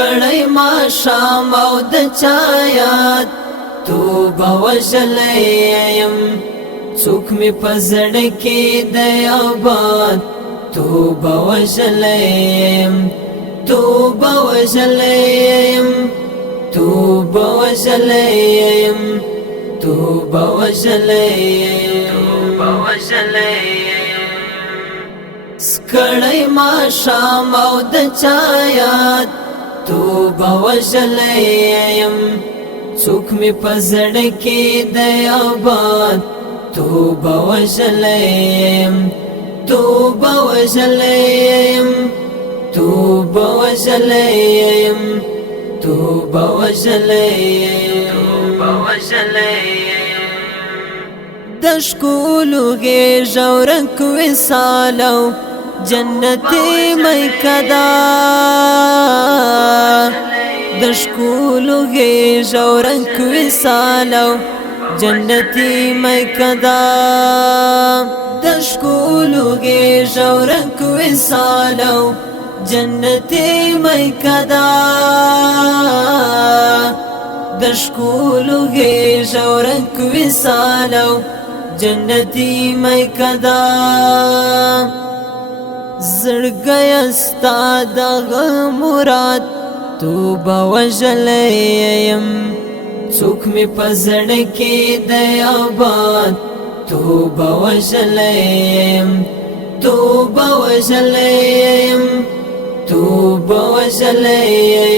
سکړی ما شام او د چایات توبه وژلیم څوک می پزړ کې د آباد توبه وژلیم توبه وژلیم توبه وژلیم توبه وژلیم توبه وژلیم سکړی ما شام او د چایات توبه وژلیم څوک می پزړ کې د آباد توبه وژلیم توبه وژلیم توبه وژلیم توبه وژلیم توبه وژلیم د شکولو غېږ او رنګ وصالو جنتي میکدا د شکولو غېږ او رنګ وصالو جنتي میکدا د شکولو غېږ او رنګ وصالو جنتي میکدا د شکولو غېږ او رنګ وصالو جنتي میکدا زړګی ستا دغه مراد توبه وژلیم څوک می پزړ کې د آباد توبه وژلیم توبه وژلیم توبه وژلیم